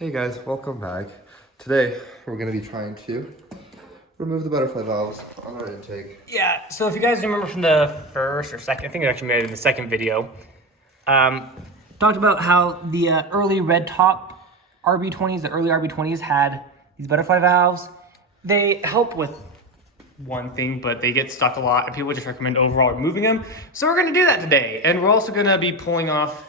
Hey guys, welcome back. Today we're going to be trying to remove the butterfly valves on our intake. Yeah, so if you guys remember from the first or second, I think it actually made it in the second video, talked about how the early red top RB20s, the early RB20s had these butterfly valves. They help with one thing, but they get stuck a lot and people just recommend overall removing them. So we're gonna do that today. And we're also gonna be pulling off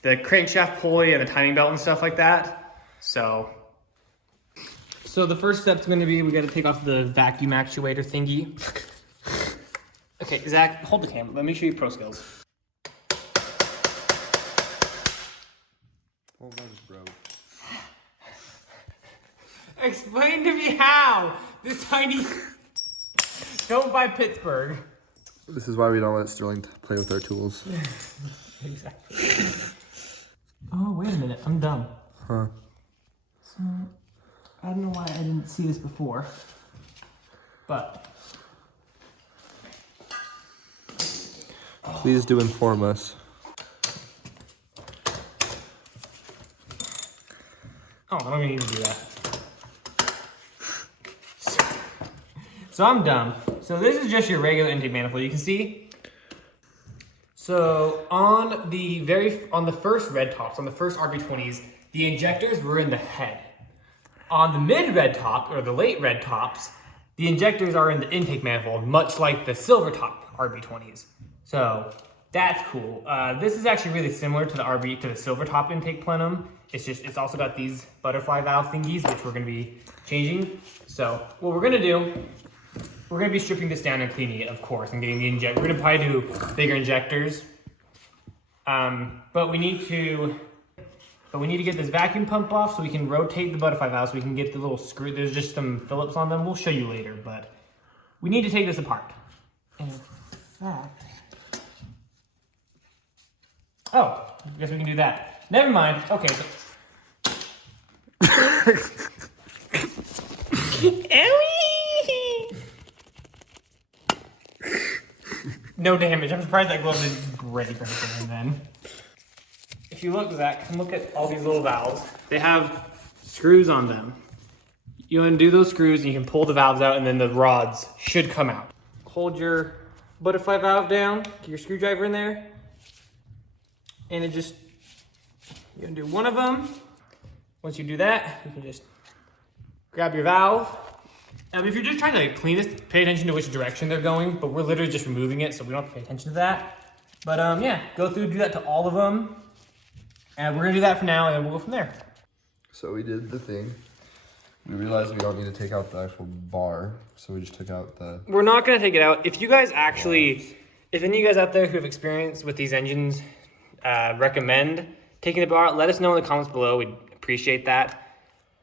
the crankshaft pulley and the timing belt and stuff like that. So the first step's gonna be, we gotta take off the vacuum actuator thingy. Okay, Zach, hold the camera. Let me show you pro skills. Oh, mine's broke. Explain to me how this tiny... Don't buy Pittsburgh. This is why we don't let Sterling play with our tools. Exactly. Oh, wait a minute. I'm dumb. Huh. So, I don't know why I didn't see this before. But... Please do inform us. Oh, I don't even need to do that. So I'm dumb. So this is just your regular intake manifold. You can see. So on the first red tops, on the first RB20s, the injectors were in the head. On the mid red top, or the late red tops, the injectors are in the intake manifold, much like the silver top RB20s. So that's cool. This is actually really similar to the silver top intake plenum. It's also got these butterfly valve thingies, which we're gonna be changing. So what we're gonna do, we're gonna be stripping this down and cleaning it, of course, and getting the injector. We're gonna probably do bigger injectors. But we need to get this vacuum pump off so we can rotate the butterfly valve so we can get the little screw. There's just some Phillips on them. We'll show you later, but we need to take this apart. In fact, oh, I guess we can do that. Never mind. Okay, so. No damage. I'm surprised that glove is ready for anything then. If you look, Zach, look at all these little valves. They have screws on them. You undo those screws and you can pull the valves out and then the rods should come out. Hold your butterfly valve down, get your screwdriver in there, and you're gonna do one of them. Once you do that, you can just grab your valve. If you're just trying to clean this, pay attention to which direction they're going, but we're literally just removing it, so we don't have to pay attention to that. But yeah, go through, do that to all of them. And we're gonna do that for now, and then we'll go from there. So we did the thing. We realized we don't need to take out the actual bar, so we just took out the... We're not gonna take it out. If you guys actually, if any of you guys out there who have experience with these engines recommend taking the bar out, let us know in the comments below. We'd appreciate that.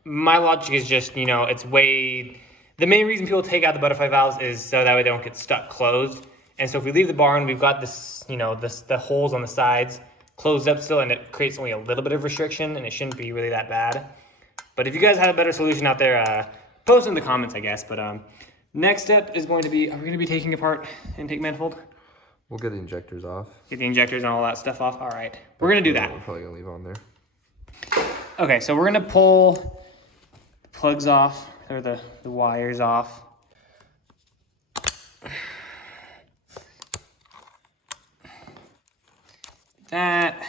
My logic is just, it's way... The main reason people take out the butterfly valves is so that way they don't get stuck closed. And so if we leave the bar and we've got this, the holes on the sides closed up still, and it creates only a little bit of restriction, and it shouldn't be really that bad. But if you guys have a better solution out there, post in the comments, I guess. But next step is going to be, are we going to be taking apart intake manifold? We'll get the injectors off. Get the injectors and all that stuff off? All right. We're going to do that. We're probably going to leave on there. Okay, so we're going to pull the plugs off, or the wires off. That,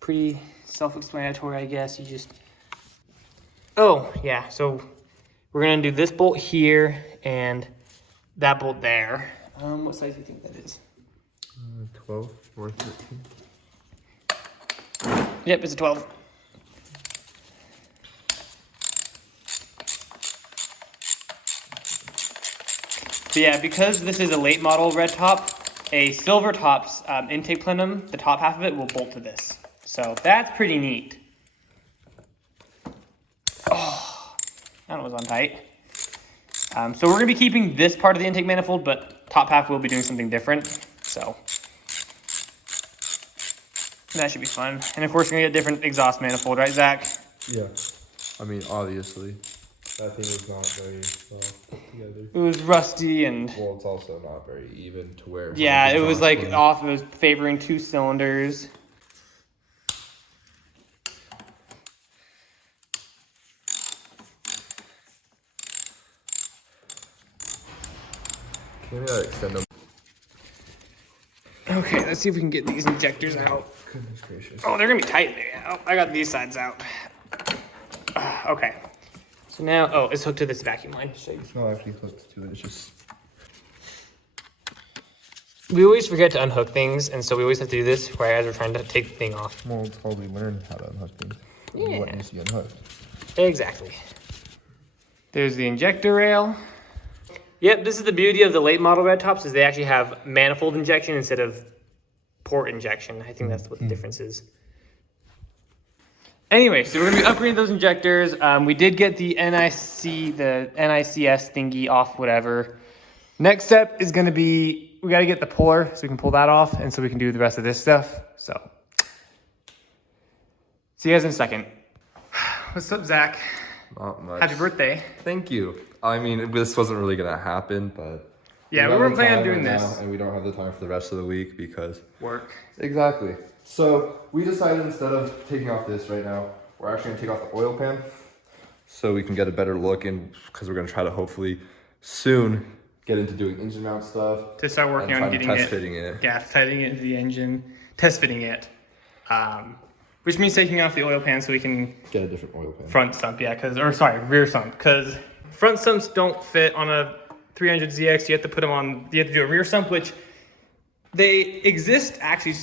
pretty self-explanatory, I guess. You just, oh yeah, so we're gonna do this bolt here and that bolt there. What size do you think that is? 12 or 13. Yep, it's a 12. So yeah, because this is a late model red top, a silver top's intake plenum, the top half of it will bolt to this. So that's pretty neat. Oh, that was on tight. So we're gonna be keeping this part of the intake manifold, but top half will be doing something different. So that should be fun. And of course, we're gonna get a different exhaust manifold, right, Zach? Yeah. I mean, obviously. That thing was not very well put together. It was rusty and... Well, it's also not very even to where... Yeah, it was like off. It was favoring 2 cylinders. Can we extend them? Okay, let's see if we can get these injectors out. Goodness gracious. Oh, they're gonna be tight there. Oh, I got these sides out. Okay. So now, oh, it's hooked to this vacuum line. It's not actually hooked to it, it's just... We always forget to unhook things, and so we always have to do this right as we're trying to take the thing off. Well, it's how we learn how to unhook things. Yeah. What needs to be unhooked. Exactly. There's the injector rail. Yep, this is the beauty of the late model red tops, is they actually have manifold injection instead of port injection. I think that's what the difference is. Anyway, so we're gonna be upgrading those injectors. We did get the NICS thingy off, whatever. Next step is gonna be, we gotta get the puller so we can pull that off, and so we can do the rest of this stuff. So, see you guys in a second. What's up, Zach? Not much. Happy birthday. Thank you. I mean, this wasn't really gonna happen, but... Yeah, we weren't planning on doing this. And we don't have the time for the rest of the week because... Work. Exactly. So, we decided instead of taking off this right now, we're actually gonna take off the oil pan so we can get a better look, and because we're gonna try to hopefully soon get into doing engine mount stuff. To start working and on try to getting test fitting it. Yeah, fitting it into the engine, test fitting it. Which means taking off the oil pan so we can Get a different oil pan. front sump, yeah, rear sump, because front sumps don't fit on a 300zx. You have to put them on, you have to do a rear sump, which they exist actually.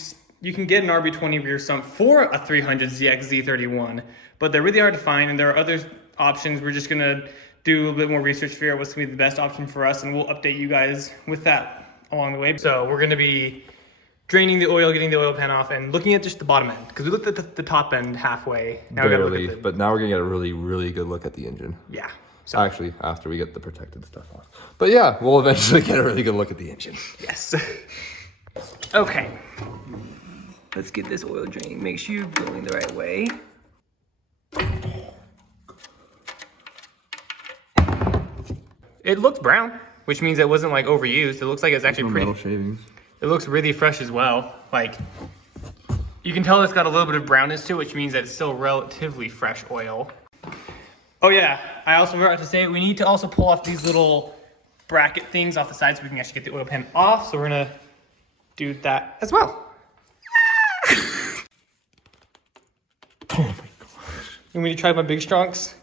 You can get an RB20 rear sump for a 300zx Z31, but they're really hard to find, and there are other options. We're just gonna do a little bit more research, figure out what's gonna be the best option for us, and we'll update you guys with that along the way. So we're gonna be draining the oil, getting the oil pan off, and looking at just the bottom end, because we looked at the top end halfway. Now we gotta look at the, but now we're gonna get a really, really good look at the engine. yeah. So Actually, after we get the protected stuff off. But yeah, we'll eventually get a really good look at the engine. yes. Okay. Let's get this oil drain. Make sure you're going the right way. It looks brown, which means it wasn't like overused. It looks like it's actually pretty. Metal shavings. It looks really fresh as well. Like, you can tell it's got a little bit of brownness to it, which means that it's still relatively fresh oil. Oh yeah, I also forgot to say, we need to also pull off these little bracket things off the side so we can actually get the oil pan off. So we're gonna do that as well. Oh my gosh. You want me to try my big strong's?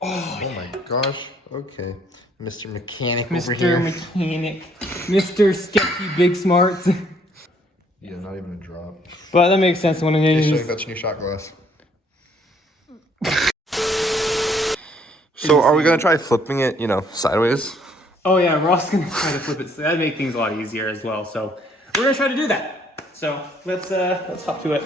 Oh my gosh. Okay. Mr. Mechanic over Mr. here. Mechanic. Mr. Sketchy Big Smarts. Yeah, not even a drop. But that makes sense when I'm Just getting showing that's your new shot glass. So are we gonna try flipping it, sideways? Oh yeah, Ross gonna try to flip it. So that'd make things a lot easier as well. So we're gonna try to do that. So let's hop to it.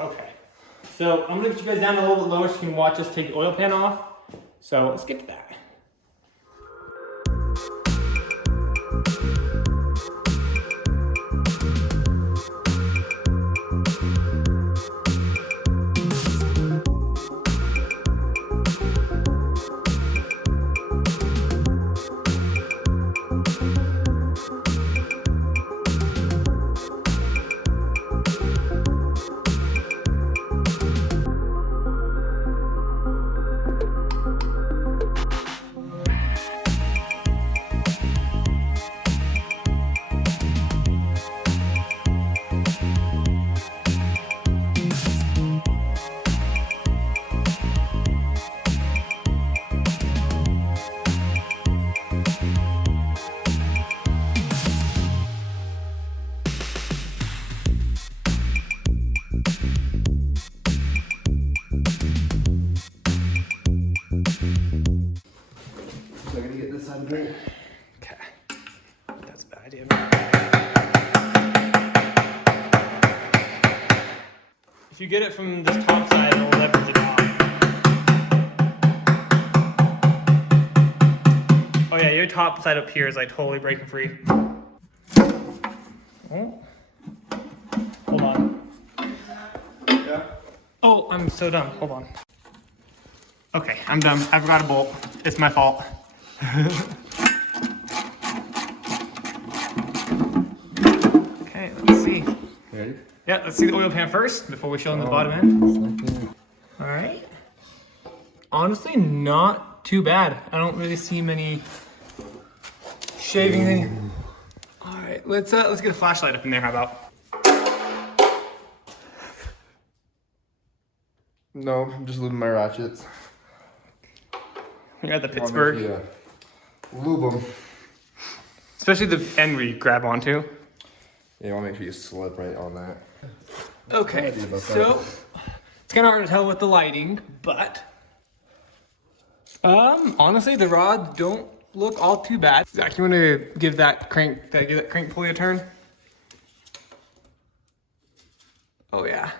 Okay. So I'm gonna get you guys down a little bit lower so you can watch us take the oil pan off. So let's get to that. So I'm gonna get this side of it. Okay. That's a bad idea. If you get it from this top side, it'll leverage it off. Oh yeah, your top side up here is like totally breaking free. Oh. Hold on. Yeah. Oh, I'm so dumb. Hold on. Okay, I'm done. I forgot a bolt. It's my fault. Yeah, let's see the oil pan first before we show them the bottom end. All right. Honestly, not too bad. I don't really see many shaving things. All right, let's get a flashlight up in there. How about? No, I'm just lubing my ratchets. We got the Pittsburgh. Yeah. Lube them. Especially the end where you grab onto. Yeah, you want to make sure you slip right on that. Okay, so it's kind of hard to tell with the lighting, but honestly, the rods don't look all too bad. Zach, you want to give that crank pulley a turn? Oh yeah.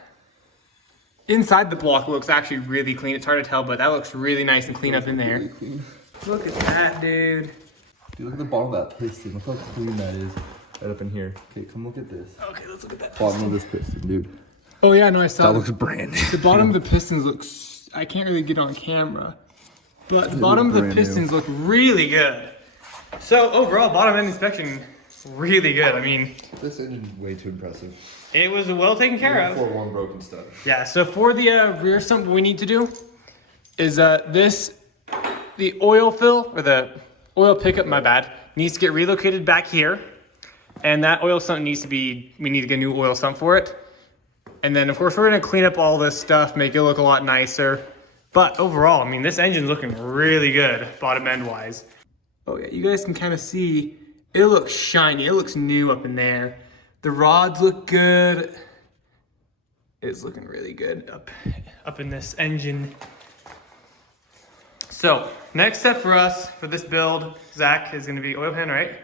Inside the block looks actually really clean. It's hard to tell, but that looks really nice and clean up in there. Really Look at that, dude. Dude, look at the bottom of that piston. Look how clean that is. Right up in here. Okay, come look at this. Okay, let's look at that. Bottom of this piston, dude. Oh yeah, no, I saw That looks brand new. The bottom of the pistons looks, I can't really get on camera, but the bottom of the pistons look really good. So overall, bottom end inspection, really good. I mean, This engine's way too impressive. it was well taken care of. For one broken stud. Yeah, so for the rear sump, what we need to do is the oil fill, or the oil pickup, my bad, needs to get relocated back here. And that oil sump needs to be, we need to get a new oil sump for it. And then of course we're gonna clean up all this stuff, make it look a lot nicer. But overall, I mean, this engine's looking really good, bottom end wise. Oh yeah, you guys can kind of see, it looks shiny, it looks new up in there. The rods look good. It's looking really good up in this engine. So next step for us for this build, Zach, is gonna be oil pan, right?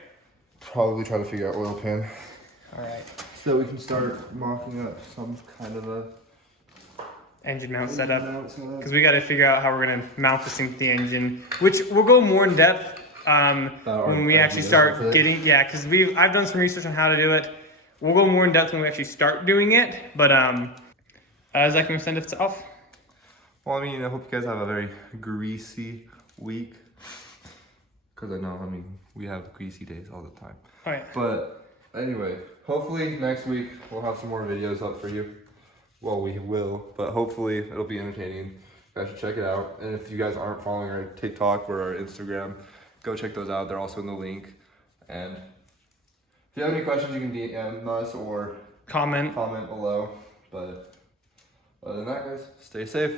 Probably try to figure out oil pan. All right. So we can start mocking up some kind of a Engine mount setup. Because we got to figure out how we're gonna mount this thing to the engine, which we'll go more in depth when we actually start getting. Yeah, because I've done some research on how to do it. We'll go more in depth when we actually start doing it. But Zach, can we send it off? Well, I mean, I hope you guys have a very greasy week. Because I mean, we have greasy days all the time. Oh yeah. But anyway, hopefully next week we'll have some more videos up for you. Well, we will, but hopefully it'll be entertaining. You guys should check it out. And if you guys aren't following our TikTok or our Instagram, go check those out. They're also in the link. And if you have any questions, you can DM us or Comment below. But other than that, guys, stay safe.